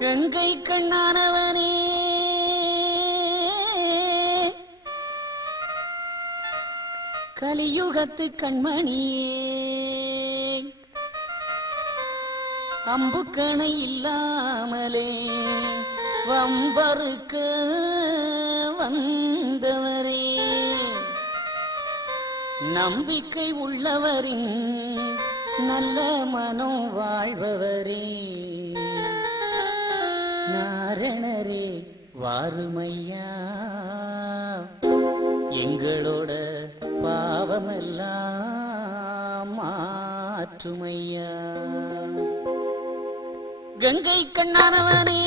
கங்கை கண்ணானவனே கலியுகத்து கண்மணியே அம்புக்கணை இல்லாமலே வம்பருக்க வந்தவரே நம்பிக்கை உள்ளவரின் நல்ல மனம் வாழ்பவரே நாரணரே வாருமையா எங்களோட பாவமெல்லாம் மாற்றுமையா கங்கை கண்ணானவனே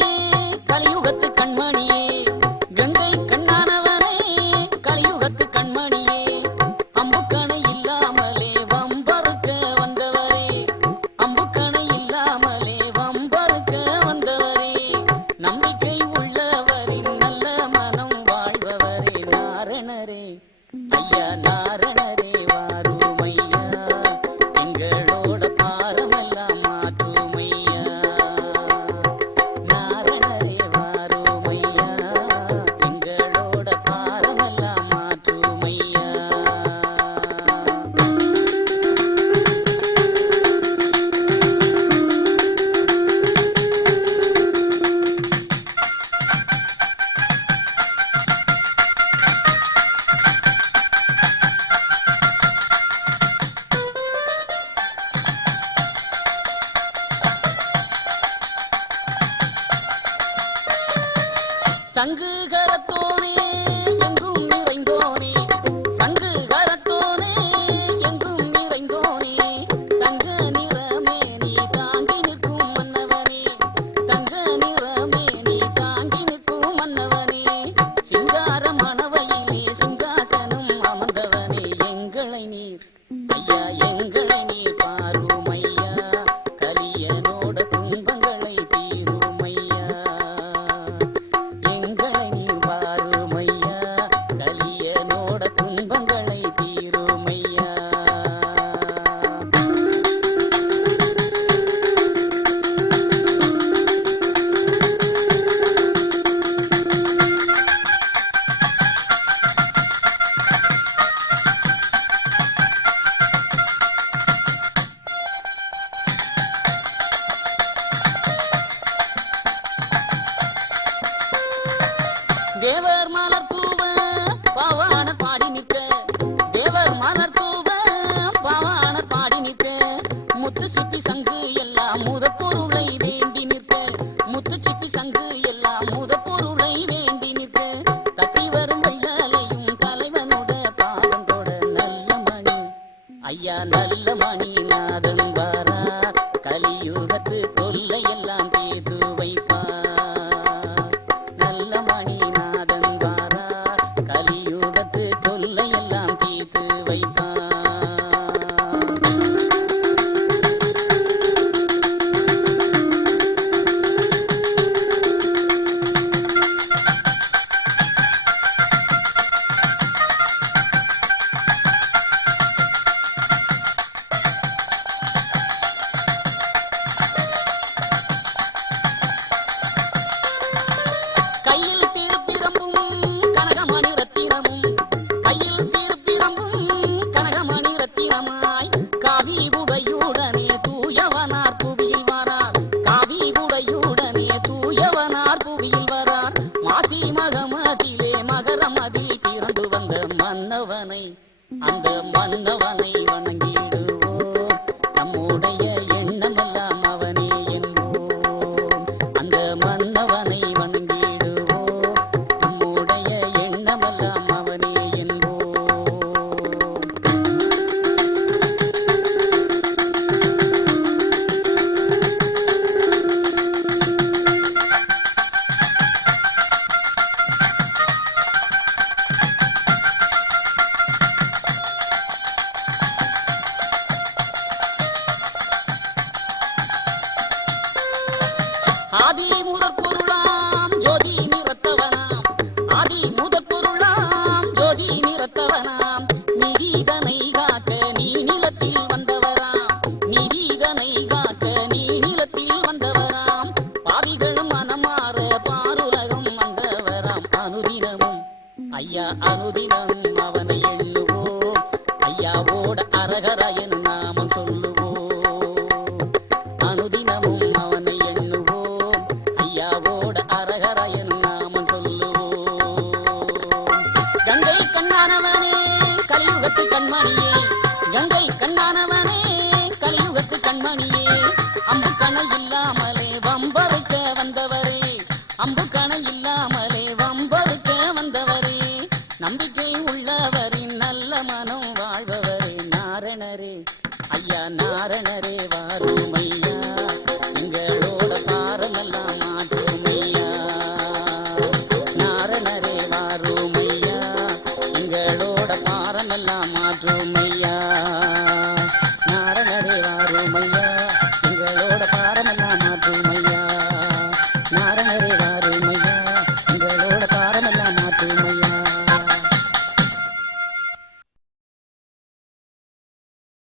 கலியுகத்து கண்மணியே கங்கை கண்ணானவனே கலியுகத்து கண்மணியே அம்புக்கணை இல்லாமலே வம்பருக்க வந்தவரே அம்புக்கணை இல்லாமலே வம்பருக்க வந்தவரே நம்பிக்கை உள்ளவரின் நல்ல மனம் வாழ்பவரே நாரணரே ஐயா நாரணரே வாருமையா எங்களோட பாரமெல்லாம் மாற்றுமையா நாரணரே வாருமையா எங்களோட பாரமெல்லாம் மாற்றுமையா சங்கு கரத்தோனே எங்கும் நிறைந்தோனே சங்கு கரத்தோனே எங்கும் நிறைந்தோனே தங்க நிறமே நீ தாங்கி நிற்கும் மன்னவனே தங்க நிறமே நீ தாங்கி நிற்கும் மன்னவனே சிங்கார மணவையிலே சிங்காசனம் அமர்ந்தவனே எங்களை நீர் ஐயா எங்களை நீர் பாருமையா கலியனோட துன்பங்களை தீருமையா எங்களை நீர் பாருமையா கலியனோட துன்பங்களை தீருமையா தேவர் மலர் தூவ பவான பாடி நிற்க தேவர் மலர் தூவ பவான பாடி நிற்க முத்து சிப்பி சங்கு எல்லாம் முதப்பொருளை வேண்டி நிற்க முத்து சிப்பி சங்கு எல்லாம் முதப்பொருளை வேண்டி நிற்க தட்டி வரும் வெள்ளலையும் தலைவனோட பாதம் தொட நல்ல மணி ஐயா நல்ல மணி நாதன் வாரா கலியுகத்து தொல்லை எல்லாம் தீர்த்து வைப்பார் நல்ல மணி நாதன் வாரா கலியுகத்து தொல்லை எல்லாம் தீர்த்து வைப்பார் கையில் திருப்பிரம்பும் கனகமணி ரத்தினமும் கையில் திருப்பிரம்பும் கனகமணி ரத்தினமாய் காவி உடையுடனே தூயவனார் புவியில் வரார் காவி உடையுடனே தூயவனார் புவியில் வரார் மாசி மகமதிலே மகரமதில் பிறந்து வந்த மன்னவனை அந்த மன்னவனை வணங்கிடுவோம் நம்முடைய எண்ணமெல்லாம் அவனே என்போம் அந்த மன்னவனை வணங்கிடுவோம் நம்முடைய எண்ணமெல்லாம் அவனே என்போம் ஆதி முதற் பொருளாம் ஜோதி நிறத்தவனாம் ஆதி முதற் பொருளாம் ஜோதி நிறத்தவனாம் நிதிதனை காக்க நீ நிலத்தில் வந்தவராம் நிதிதனை காக்க நீ நிலத்தில் வந்தவராம் அம்பு கணை இல்லாமலே வம்பறுக்க வந்தவரே அம்பு கணை இல்லாமலே வம்பறுக்க வந்தவரே நம்பிக்கை உள்ளவரே